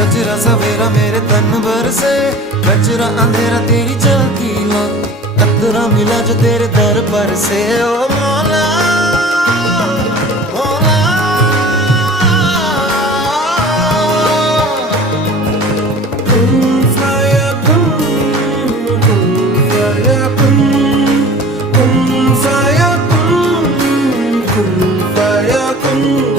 सजरा सवेरा मेरे तन भर से, कचरा अंधेरा तेरी चलती ला, कतरा मिला जो तेरे दर पर से। ओ मौला मौला, कुन फयकुन, कुन फयकुन, कुन फयकुन, कुन फयकुन।